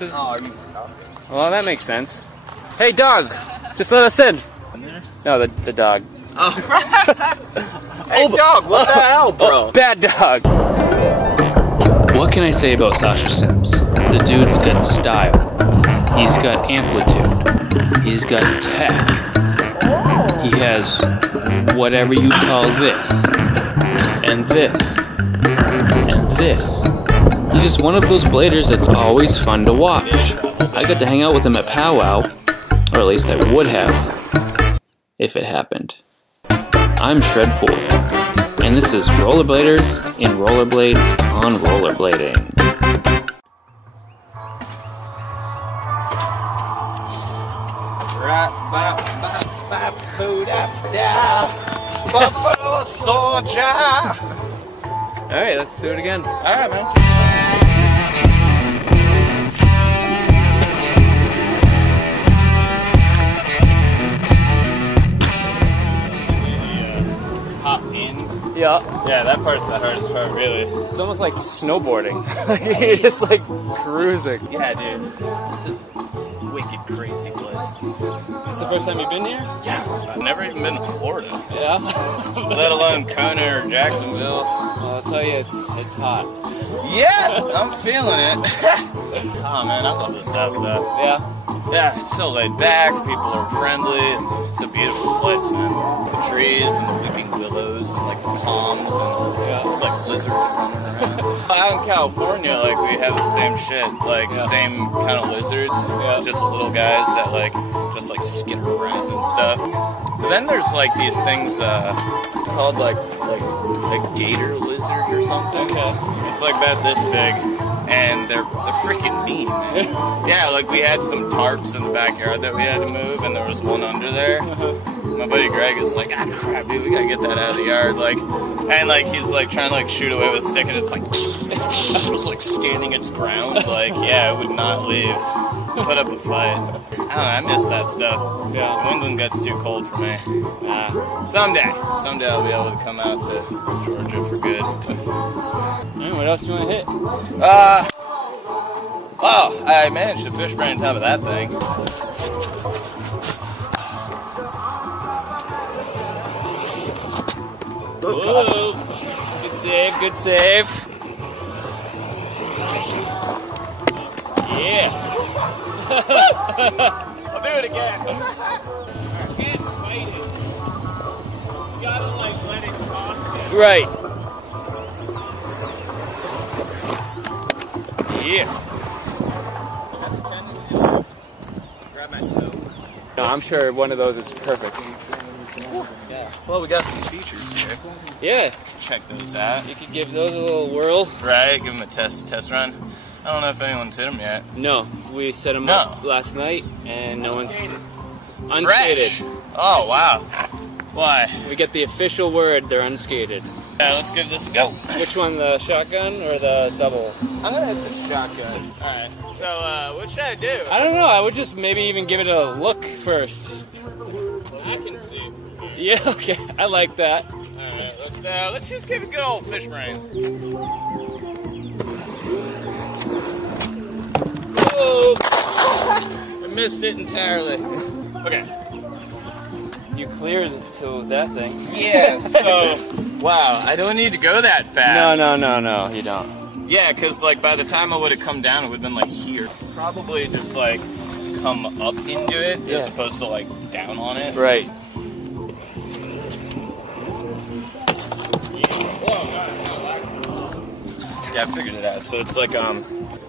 Oh, are you? Well, that makes sense. Hey, dog! Just let us in. No, the dog. Oh. Hey, dog, what the hell, bro? Oh, bad dog. What can I say about Sascha Simms? The dude's got style. He's got amplitude. He's got tech. He has whatever you call this. And this. And this. He's just one of those bladers that's always fun to watch. I got to hang out with him at Powwow, or at least I would have, if it happened. I'm Shredpool, and this is Rollerbladers in Rollerblades on Rollerblading. Buffalo soldier. Alright, let's do it again. Alright, man. Hop in. Yeah. Yeah, that part's the hardest part, really. It's almost like snowboarding. You're just like cruising. Yeah, dude. This is wicked crazy place. This is the first time you've been here? Yeah. I've never even been to Florida. Yeah? Let alone Kona or Jacksonville. Well, I'll tell you, it's hot. Yeah, I'm feeling it. Oh man, I love this stuff though. Yeah? Yeah, it's so laid back, people are friendly. It's a beautiful place, man. The trees and the weeping willows and like the palms and it's like lizards running around. Out in California, like we have the same shit, like same kind of lizards, just little guys that like just like skitter around and stuff. But then there's like these things called like a gator lizard or something. Okay. It's like about this big. And they're freaking mean, man. Yeah, like we had some tarps in the backyard that we had to move, and there was one under there. My buddy Greg is like, ah, crap, dude, we gotta get that out of the yard, like, and like he's like trying to like shoot away with a stick, and it's like, it was like standing its ground, like, yeah, it would not leave. Put up a fight. I don't know, I miss that stuff. Yeah. New England gets too cold for me. Someday I'll be able to come out to Georgia for good. Alright, what else do you want to hit? Oh, I managed to fish brain on top of that thing. Whoa. Good save, good save. Yeah. I'll do it again. You can't fight it. You gotta like let it toss it. Right. Yeah. Grab my toe. No, I'm sure one of those is perfect. Yeah. Well, we got some features here. Yeah. Check those out. You could give those a little whirl. Right. Give them a test run. I don't know if anyone's hit them yet. No, we set them up last night, and no one's unskated. Fresh. Oh wow. Why? We get the official word they're unskated. Yeah, let's give this a go. Which one, the shotgun or the double? I'm gonna hit the shotgun. Alright, so what should I do? I don't know, I would just maybe even give it a look first. I can see. Yeah, okay, I like that. Alright, let's just give it a good old fish brain. Whoa! I missed it entirely. Okay. You cleared to that thing. Yeah, so, wow, I don't need to go that fast. No, you don't. Yeah, because, like, by the time I would have come down, it would have been, like, here. Probably just, like, come up into it as opposed to, like, down on it. Right. Yeah, I figured it out. So it's like,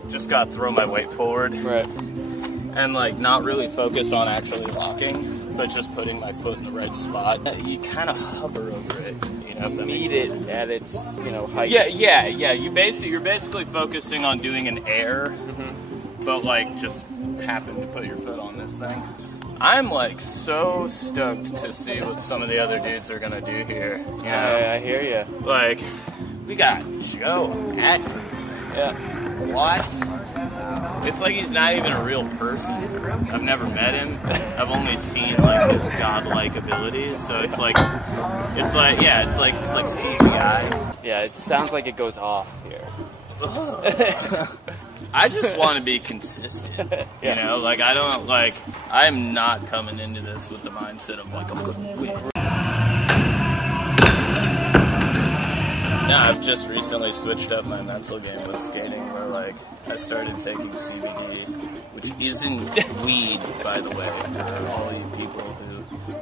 just gotta throw my weight forward. Right. And, like, not really focus on actually locking. But just putting my foot in the right spot. You kind of hover over it, you know. You need it at its, height. Yeah. You're basically focusing on doing an air, but like just happen to put your foot on this thing. I'm like so stoked to see what some of the other dudes are gonna do here. You know? I hear you. Like, we got Joe Atkins. Yeah. What? It's like he's not even a real person. I've never met him. I've only seen like his godlike abilities. So it's like CGI. Yeah, it sounds like it goes off here. I just want to be consistent. You know, like I don't like. I'm not coming into this with the mindset of like I'm gonna win. No, I've just recently switched up my mental game with skating, where like I started taking CBD, which isn't weed, by the way, for all you people who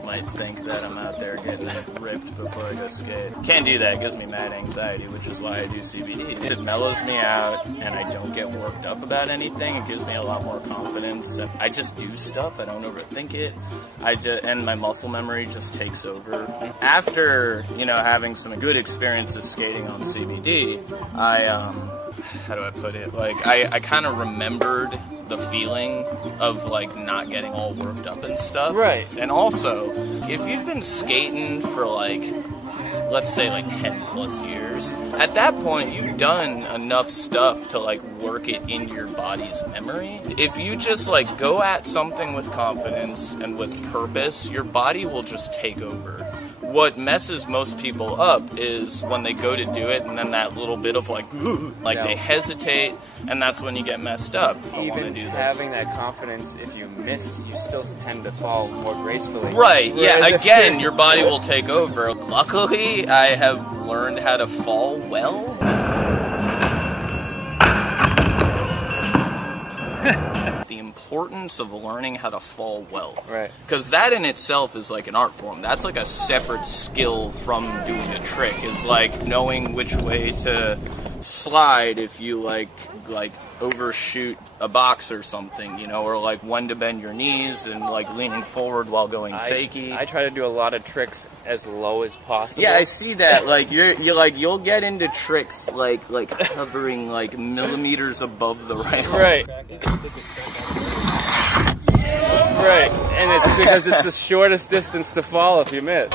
might think that I'm out there getting ripped before I go skate. Can't do that, it gives me mad anxiety, which is why I do CBD. It mellows me out, and I don't get worked up about anything. It gives me a lot more confidence. I just do stuff, I don't overthink it. And my muscle memory just takes over. After, you know, having some good experiences skating on CBD, how do I put it? Like, I kind of remembered the feeling of, like, not getting all worked up and stuff. Right. And also, if you've been skating for, like, let's say, like, 10 plus years, at that point, you've done enough stuff to, like, work it into your body's memory. If you just, like, go at something with confidence and with purpose, your body will just take over. What messes most people up is when they go to do it and then that little bit of like they hesitate, and that's when you get messed up. Even having that confidence, if you miss, you still tend to fall more gracefully. Right, yeah, again, your body will take over. Luckily, I have learned how to fall well. The importance of learning how to fall well. Right. Because that in itself is like an art form. That's like a separate skill from doing a trick. Is like knowing which way to slide if you like overshoot a box or something, you know, or like when to bend your knees and like leaning forward while going fakie. I try to do a lot of tricks as low as possible. Yeah, I see that. Like you'll get into tricks like hovering like millimeters above the rail. Right. Right, and it's because it's the shortest distance to fall if you miss.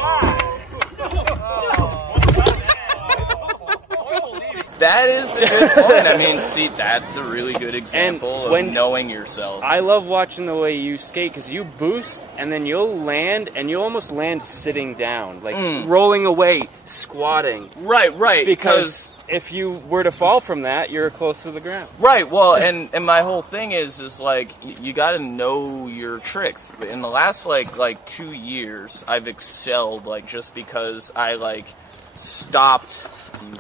That is a good point. I mean, see, that's a really good example of knowing yourself. I love watching the way you skate, because you boost, and then you'll land, and you almost land sitting down, like rolling away, squatting. Right, because if you were to fall from that, you're close to the ground. Right, well, and my whole thing is like, you gotta know your tricks. In the last, like 2 years, I've excelled, like, just because I, like, stopped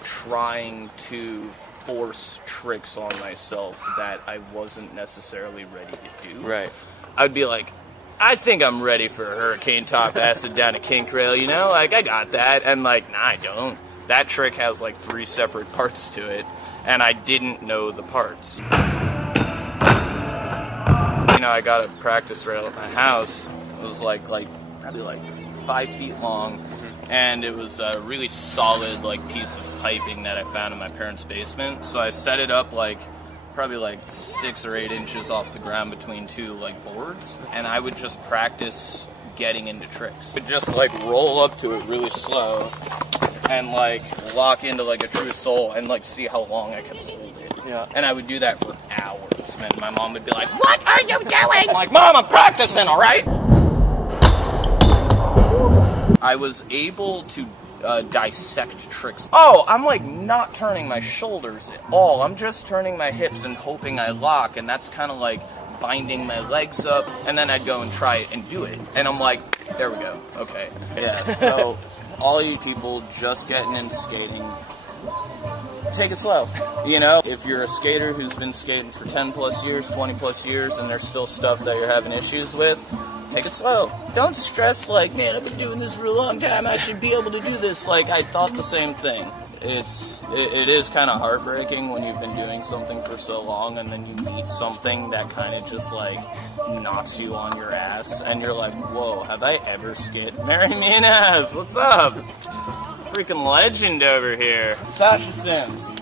trying to force tricks on myself that I wasn't necessarily ready to do. Right. I'd be like, I think I'm ready for a hurricane top acid down a kink trail, you know? Like, I got that. And like, nah, I don't. That trick has like 3 separate parts to it, and I didn't know the parts. You know, I got a practice rail at my house. It was like probably like 5 feet long. And it was a really solid, like, piece of piping that I found in my parents' basement. So I set it up, like, probably, like, 6 or 8 inches off the ground between 2, like, boards. And I would just practice getting into tricks. I would just, like, roll up to it really slow and, like, lock into, like, a true soul and, like, see how long I could hold it. Yeah. And I would do that for hours, man. My mom would be like, "What are you doing?" I'm like, "Mom, I'm practicing, all right?" I was able to dissect tricks. Oh, I'm like not turning my shoulders at all. I'm just turning my hips and hoping I lock, and that's kind of like binding my legs up, and then I'd go and try it and do it. And I'm like, there we go. Okay. Yeah, so all you people just getting into skating, take it slow. You know, if you're a skater who's been skating for 10 plus years, 20 plus years, and there's still stuff that you're having issues with, take it slow. Don't stress like, man, I've been doing this for a long time, I should be able to do this. Like, I thought the same thing. It is kind of heartbreaking when you've been doing something for so long and then you meet something that kind of just like knocks you on your ass and you're like, whoa, have I ever skated? Marry me an ass, what's up? Freaking legend over here. Sascha Simms.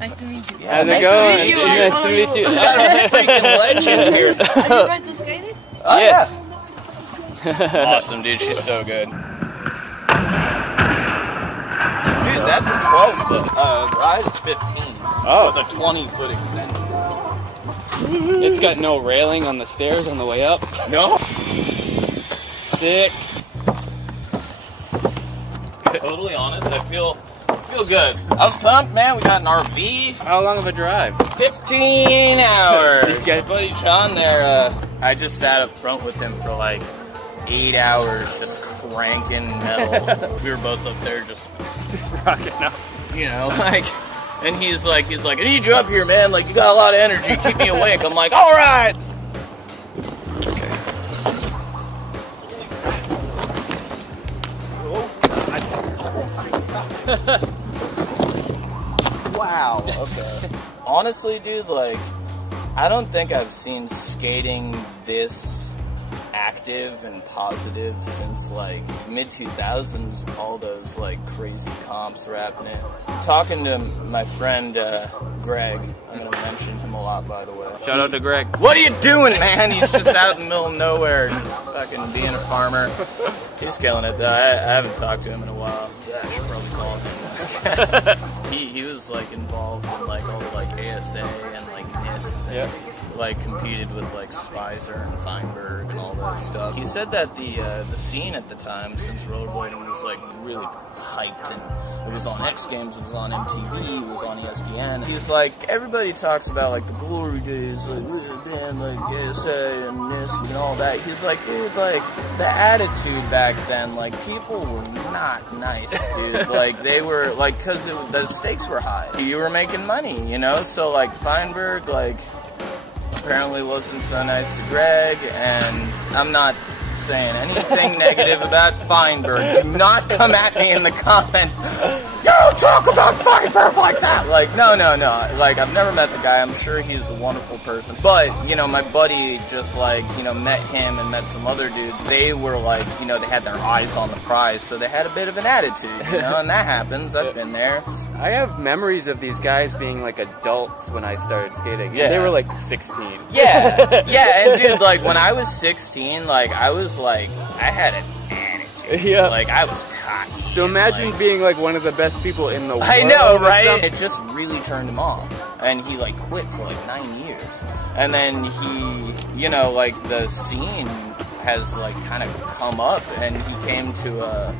Nice to meet you. Yeah, how's it going? Nice to meet you. We got a freaking legend here. Are you going to skate it? Oh, yes. Yeah. Awesome, dude. She's so good. Dude, that's a 12-foot. Ride is 15. Oh. With a 20-foot extension. It's got no railing on the stairs on the way up. No? Sick. Totally honest, I feel Feel good. I was pumped, man. We got an RV. How long of a drive? 15 hours. My buddy John there, I just sat up front with him for like 8 hours, just cranking metal. We were both up there just rocking out. You know, like, and he's like, I need you up here, man. Like, you got a lot of energy. Keep me awake. I'm like, all right. Okay. Wow. Okay. Honestly, dude, like, I don't think I've seen skating this active and positive since like mid-2000s. All those like crazy comps were happening. Talking to my friend Greg, I'm gonna mention him a lot, by the way. Shout out to Greg. What are you doing, man? He's just out in the middle of nowhere, just fucking being a farmer. He's killing it though. I haven't talked to him in a while. Yeah, I should probably call him. He was like involved in like all the like ASA and like NIS. And, yeah. Like competed with like Spicer and Feinberg and all that stuff. He said that the scene at the time, since rollerblading was like really hyped, and it was on X Games, it was on MTV, it was on ESPN. He's like, everybody talks about like the glory days, like damn, like ASA and this and all that. He's like, dude, like the attitude back then, like people were not nice, dude. Like they were like, cause the stakes were high. You were making money, you know. So like Feinberg, like, apparently wasn't so nice to Greg, and I'm not saying anything negative about Feinberg. Do not come at me in the comments. You don't talk about Feinberg like that. Like, no. Like, I've never met the guy. I'm sure he's a wonderful person. But, you know, my buddy just, like, you know, met him and met some other dudes. They were, like, you know, they had their eyes on the prize, so they had a bit of an attitude, you know, and that happens. I've been there. I have memories of these guys being, like, adults when I started skating. Yeah. They were, like, 16. Yeah. Yeah, and, dude, like, when I was 16, like, I was, like, I had an attitude. Yeah. Like, I was cocky. So imagine being, like, one of the best people in the world. I know, right? It just really turned him off. And he, like, quit for, like, 9 years. And then he, you know, like, the scene has, like, kind of come up. And he came to a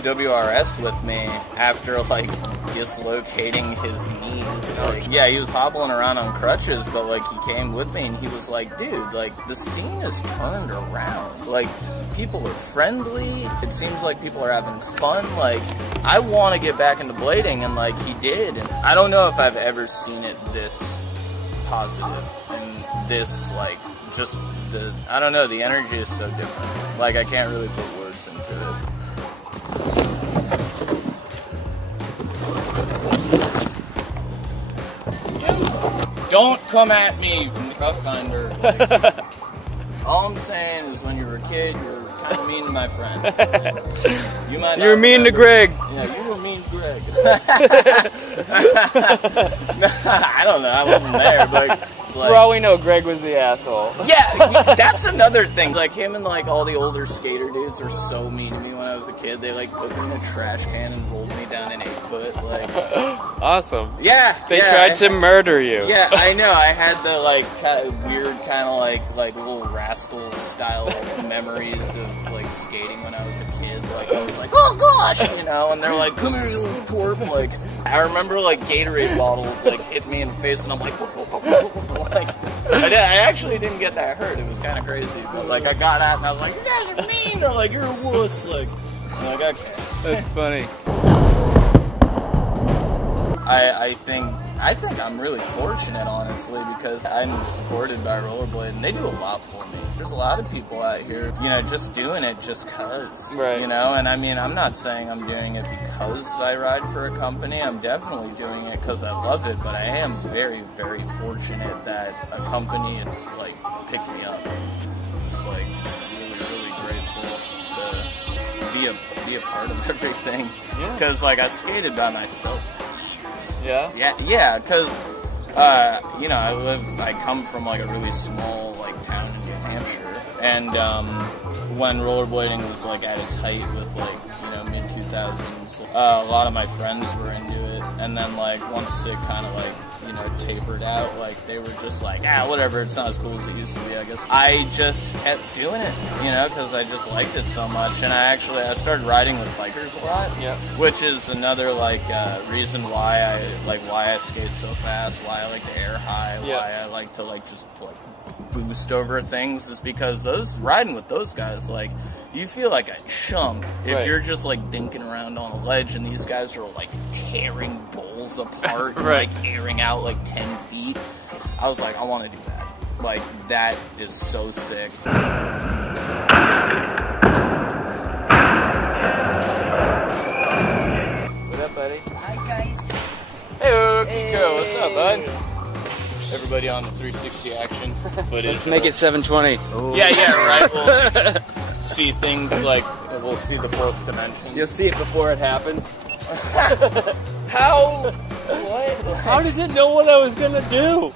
WRS with me after, like, dislocating his knees. Like, yeah, he was hobbling around on crutches, but, like, he came with me and he was like, dude, like, the scene has turned around. Like, people are friendly. It seems like people are having fun. Like, I want to get back into blading, and, like, he did. And I don't know if I've ever seen it this positive and this, like, just the, I don't know, the energy is so different. Like, I can't really put words into it. Don't come at me from the Cuff Finder. All I'm saying is when you were a kid, you were kind of mean to my friend. You might You were mean to Greg. Yeah, you were mean to Greg. I don't know, I wasn't there, but... Like, for all we know, Greg was the asshole. Yeah, that's another thing. Like, him and, like, all the older skater dudes were so mean to me when I was a kid. They, like, put me in a trash can and rolled me down an 8-foot. Like, awesome. Yeah. They tried to murder you. Yeah, I know. I had the, like, kind of weird kind of, like little rascal style memories of, like, skating when I was a kid. Like, I was like, oh, gosh, you know, and they're like, come here, you little twerp. Like, I remember, like, Gatorade bottles, like, hit me in the face, and I'm like, like, I actually didn't get that hurt. It was kind of crazy. But, like, I got out and I was like, you guys are mean. They're like, you're a wuss. Like, I'm like, okay. That's funny. I think I'm really fortunate, honestly, because I'm supported by Rollerblade, and they do a lot for me. There's a lot of people out here, you know, just doing it just cause, right. You know, and I mean, I'm not saying I'm doing it because I ride for a company. I'm definitely doing it because I love it, but I am very, very fortunate that a company, like, picked me up. Just, like, really, really grateful to be a part of everything. Because, like, I skated by myself. Yeah? Yeah, because, you know, I come from, like, a really small, like, town in New Hampshire, and, when rollerblading was, like, at its height with, like, you know, mid-2000s, a lot of my friends were into it, and then like once it kind of like, you know, tapered out, like they were just like, whatever, it's not as cool as it used to be, I guess. I just kept doing it, you know, because I just liked it so much, and I started riding with bikers a lot, which is another like reason why I skate so fast, why I like to air high, why I like to like just like boost over things, is because riding with those guys, like, you feel like a chump if you're just like dinking around on a ledge and these guys are like tearing bowls apart and like airing out like 10 feet. I was like, I want to do that. Like, that is so sick. What up, buddy? Hi, guys. Hey, Kiko, what's up, bud? Everybody on the 360 action footage. Let's make it 720. Ooh. Yeah, right. We'll see things like, we'll see the fourth dimension. You'll see it before it happens. How? What? How does it know what I was gonna do?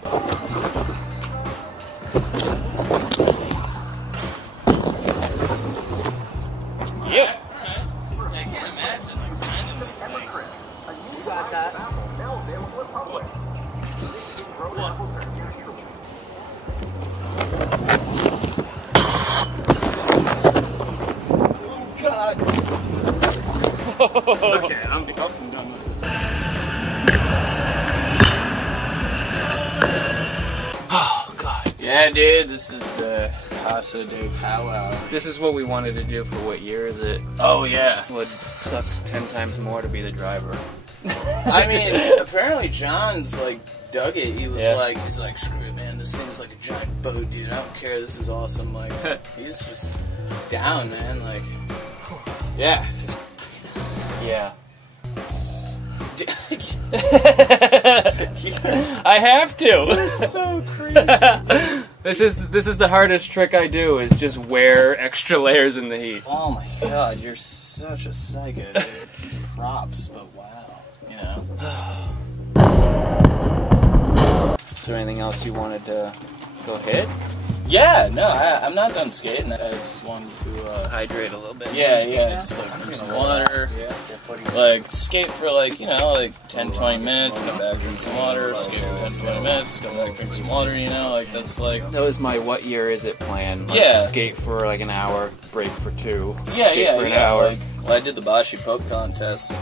Yep. I can't imagine like finding this thing. You got that. God. Okay, I'm done with this. Oh, God. Yeah, dude, this is Casa de Powwow. This is what we wanted to do for what year is it? Oh, yeah. Would suck 10 times more to be the driver. I mean, apparently John's like dug it. He was he's like, screw it, man. This thing's like a giant boat, dude. I don't care. This is awesome. Like, he's down, man. Like, yeah. Yeah. I have to. That's so crazy. This is the hardest trick I do, is just wear extra layers in the heat. Oh my God, you're such a psycho. Dude. Props, but wow. You know. Is there anything else you wanted to go hit? Yeah, no, I'm not done skating. I just wanted to Hydrate a little bit. Yeah, just like drink some water. Like skate for like, you know, like 10-20 minutes, come back, drink some water, skate for 10-20 minutes, come back, drink some water, you know, like that's like. That was my what year is it plan. Like, skate for like an hour, break for 2. Yeah, for an hour. Like, when I did the Bashi Poke contest,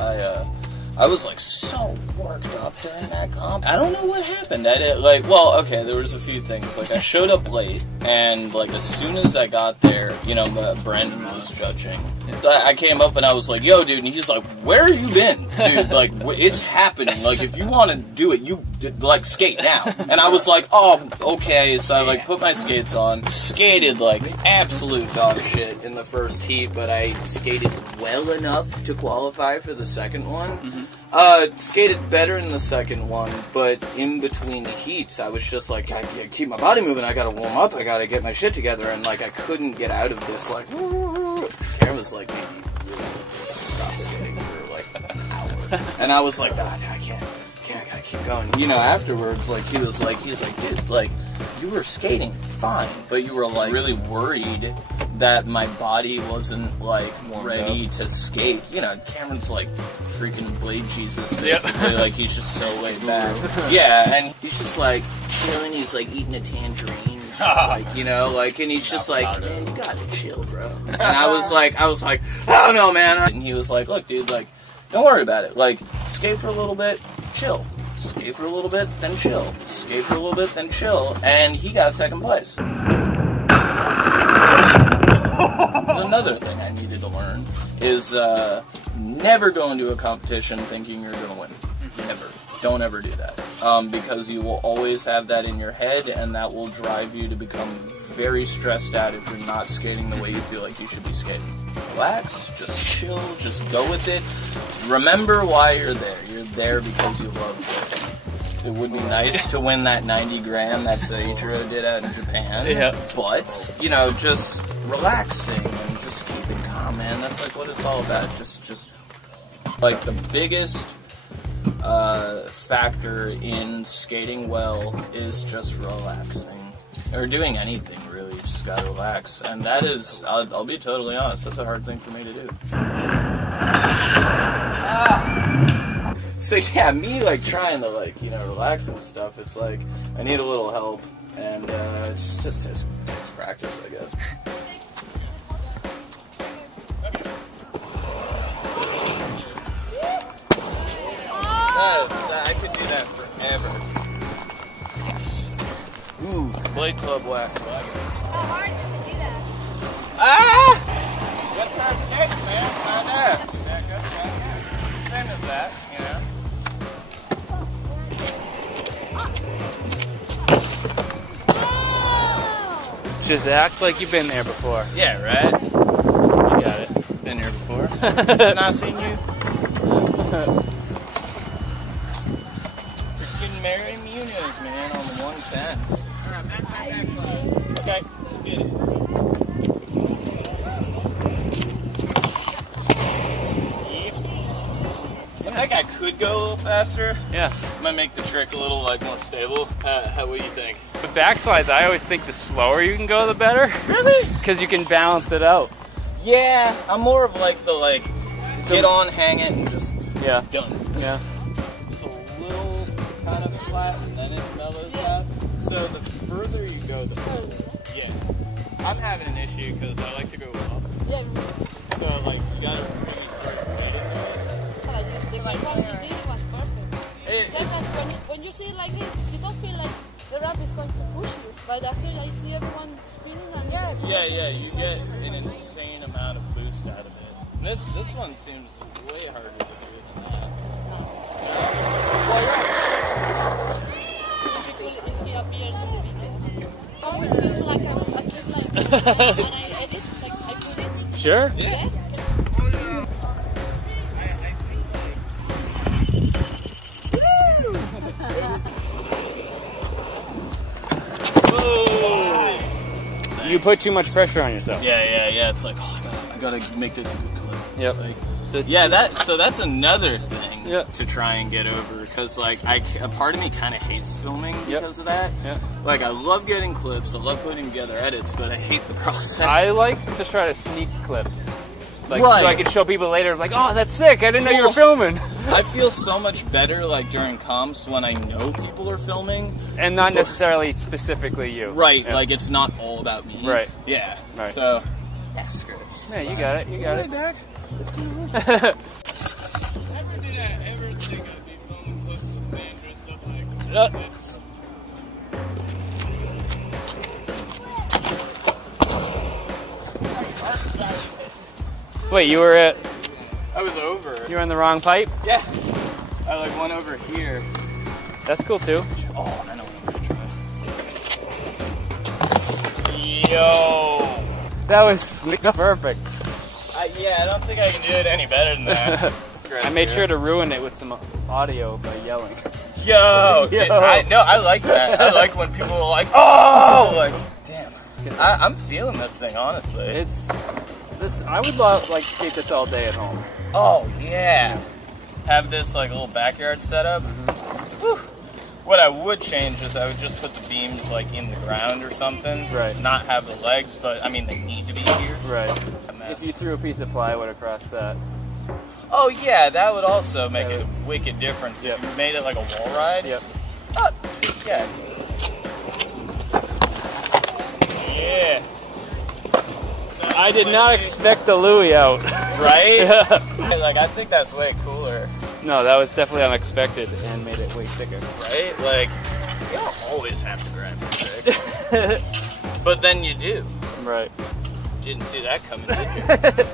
I was like so worked up during that comp. I don't know what happened. I did there was a few things. Like I showed up late, and like as soon as I got there, you know, Brandon was judging. I came up and I was like, "Yo, dude," and he's like, "Where have you been, dude? Like it's happening. Like if you want to do it, you like skate now." And I was like, "Oh, okay." So I like put my skates on, skated like absolute dog shit in the first heat, but I skated well enough to qualify for the second one. Skated better in the second one, but in between the heats, I was just like, I gotta keep my body moving, I gotta warm up, I gotta get my shit together, and like, I couldn't get out of this, like, camera's like, maybe really stop skating for like an hour. And I was like, I can't, I gotta keep going. You know, afterwards, like, he's like, dude, like, you were skating fine, but you were like really worried that my body wasn't like ready to skate. You know, Cameron's like freaking Blade Jesus, basically. Like he's just so laid back. Yeah, and he's just like chilling. He's like eating a tangerine, just, like, you know, like, and he's just like, man, you gotta chill, bro. And I was like, I don't know, man. And he was like, look, dude, like, don't worry about it. Like, skate for a little bit, chill. Skate for a little bit, then chill. Skate for a little bit, then chill. And he got second place. Another thing I needed to learn is never go into a competition thinking you're going to win. Never. Don't ever do that. Because you will always have that in your head, and that will drive you to become very stressed out if you're not skating the way you feel like you should be skating. Relax, just chill, just go with it. Remember why you're there. You're there because you love it. It would be nice to win that 90 grand that Seiichiro did out in Japan. Yeah. But, you know, just relaxing and just keeping calm, man. That's like what it's all about. Just like the biggest factor in skating well is just relaxing. Or doing anything, really. You just gotta relax. And that is, I'll be totally honest, that's a hard thing for me to do. So yeah, me like trying to like, you know, relax and stuff, it's like I need a little help, and it just takes practice, I guess. I could do that forever. Ooh, blade club whack. How hard is it to do that? Ah! What kind of snakes, man? Find out. Back up, same as that, you know. Just act like you've been there before. Yeah, right? You got it. Been here before. Not seen you? Freaking Mary Munoz, man, on the 110. Alright, back. Okay, get it. I think I could go a little faster. Yeah. Might make the trick a little like more stable. What do you think? But backslides, I always think the slower you can go, the better. Really? Because you can balance it out. Yeah, I'm more of like the get on, hang it, and just Yeah. done. Yeah. It's a little kind of flat, and then it mellows out. So the further you go, the further. Yeah. I'm having an issue because I like to go up. Yeah. So like you gotta really start getting there. The one you did was perfect. It- Just that when you see it like this, you don't feel like the ramp is going to push you. But after I see everyone spinning and Yeah, you get an insane amount of boost out of it. This one seems way harder to do than that. if he appears in the video. I would feel like a kid like and I edit, like I put it. Sure. Yeah. You put too much pressure on yourself. Yeah. It's like, oh, I gotta make this a good clip. Yep. Like, So yeah, that's another thing Yep. to try and get over, because like a part of me kind of hates filming Yep. because of that. Yep. Like I love getting clips, I love putting together edits, but I hate the process. I like to try to sneak clips. Like, Right. so I can show people later, like, oh, that's sick, I didn't know you were Well, filming. I feel so much better like during comps when I know people are filming. And not necessarily specifically you. Right, Yeah. like it's not all about me. Right. Yeah. Right. So, yeah, screw it. Yeah, you got it, you got it. Dad. It's cool. Never did I ever think I'd be filming clips with a man dressed up like Wait, you were at, I was over. you were in the wrong pipe? Yeah. I like went over here. That's cool too. Oh, I know what I'm gonna try. Yo. That was perfect. Yeah, I don't think I can do it any better than that. I made sure to ruin it with some audio by yelling. Yo. I like that. I like when people are like, oh, like, damn. I'm feeling this thing, honestly. It's this. I would love like skate this all day at home. Oh yeah. Have this like little backyard setup. Whew. What I would change is I would just put the beams like in the ground or something. Right. Not have the legs, but I mean they need to be here. Right. A mess. If you threw a piece of plywood across that. Oh yeah, that would also make a wicked difference. Yep. If you made it like a wall ride. Yep. Oh, yeah. Yes. So I did not expect the Louis out. Right? Like I think that's way cooler. No, that was definitely unexpected and made it way sicker. Right? Like you don't always have to grab your trick. But then you do. Right. Didn't see that coming, did you?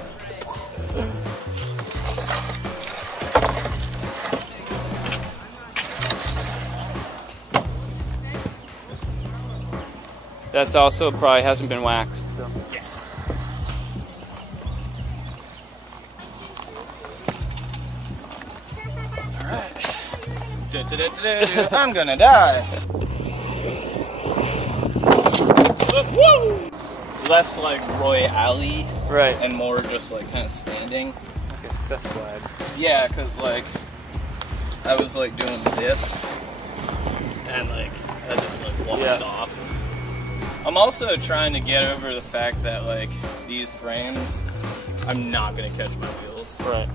That's also probably hasn't been waxed. So. Yeah. Alright. I'm gonna die. Woo! Less like Royale Right. and more just like kind of standing. Like a cess slide. Yeah, because like I was like doing this and like I just like washed off. I'm also trying to get over the fact that like these frames, I'm not gonna catch my wheels. Right.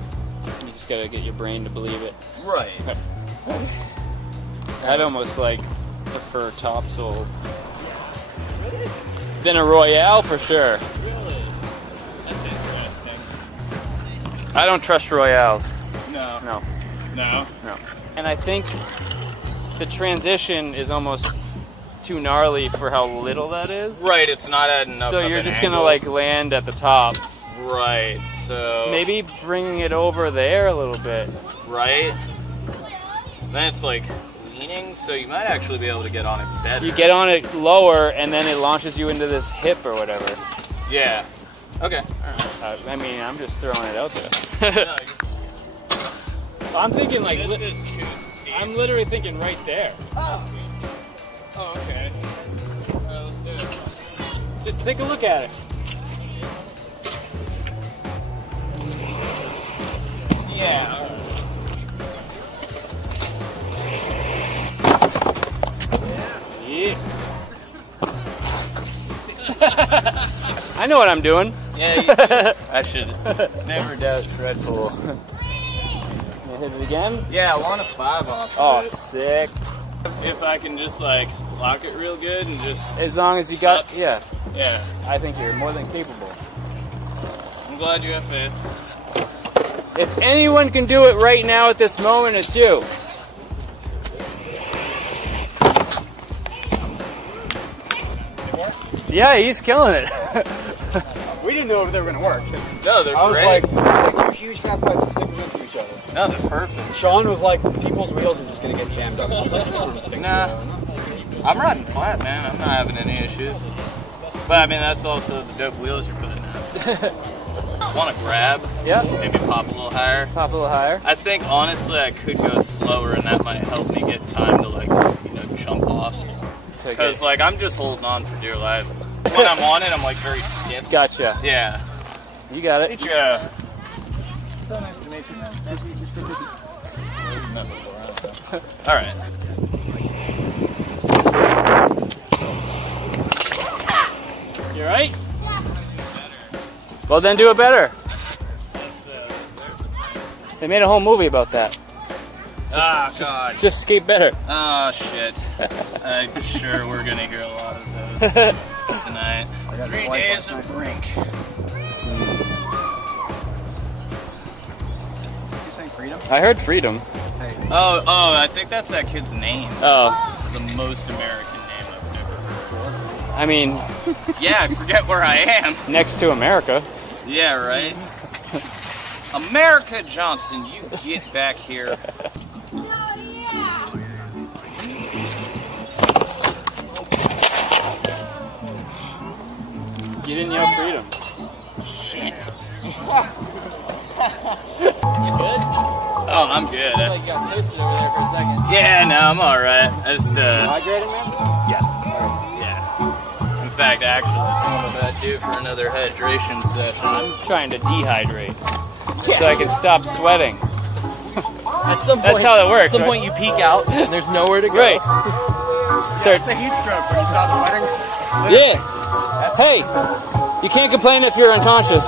You just gotta get your brain to believe it. Right. I'd almost like prefer topsoul than a Royale for sure. Really? That's interesting. I don't trust Royales. No. No. No? No. And I think the transition is almost too gnarly for how little that is. Right, it's not at enough. So of you're an just angle. gonna like land at the top. Right, so. Maybe bringing it over there a little bit. Right? Then it's like leaning, so you might actually be able to get on it better. You get on it lower, and then it launches you into this hip or whatever. Yeah. Okay. I mean, I'm just throwing it out there. No, I'm thinking like, this is too steep. I'm literally thinking right there. Oh, okay. Let's do it. Just take a look at it. Yeah. Yeah. I know what I'm doing. Yeah, you do. I should never doubt Shredpool. Hit it again? Yeah, I want a 5 off. Oh, of it. sick. If I can just like lock it real good and just. As long as you got, yeah. Yeah. I think you're more than capable. I'm glad you have faith. If anyone can do it right now at this moment, it's you. Yeah, he's killing it. We didn't know if they were going to work. No, they're I was great. like, two huge fat pipes sticking next to each other. No, they're perfect. Sean was like, people's wheels are just going to get jammed up. I was like, I don't think Nah. so. I'm riding flat, man. I'm not having any issues. But I mean, that's also the dope wheels are for the nuts. Want to grab? Yeah. Maybe pop a little higher. Pop a little higher. I think honestly I could go slower, and that might help me get time to like, jump off. Because like I'm just holding on for dear life. When I'm on it, I'm like very stiff. Gotcha. Yeah. You got it. Yeah. So nice to meet you, man. All right. You right? Well, then do it better. They made a whole movie about that. Ah, God. Just skate better. Oh, shit. I'm sure we're going to hear a lot of those tonight. 3 days of brink. Did you say freedom? I heard freedom. Oh, I think that's that kid's name. Oh, The most American name I've never heard before. I mean, Yeah, I forget where I am. next to America. Yeah, right? America Johnson, you get back here. You didn't yell freedom. Shit. Good? Oh, I'm good. You got toasted over there for a second. Yeah, no, I'm alright. I just, Hydrated, man? yes. Yeah. In fact, actually, I'm about due for another hydration session. I'm trying to dehydrate so I can stop sweating. At some point, That's how that works, At some right? point, you peek out and there's nowhere to go. Right. Yeah, it's a heat stroke when you stop sweating. Yeah. Hey, you can't complain if you're unconscious.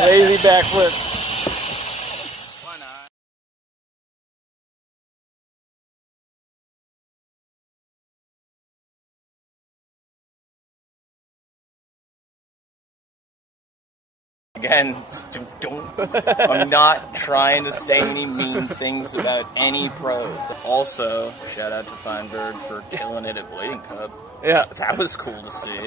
Lazy backflip. Again, I'm not trying to say any mean things about any pros. Also, shout out to Feinberg for killing it at Blading Cup. Yeah. That was cool to see.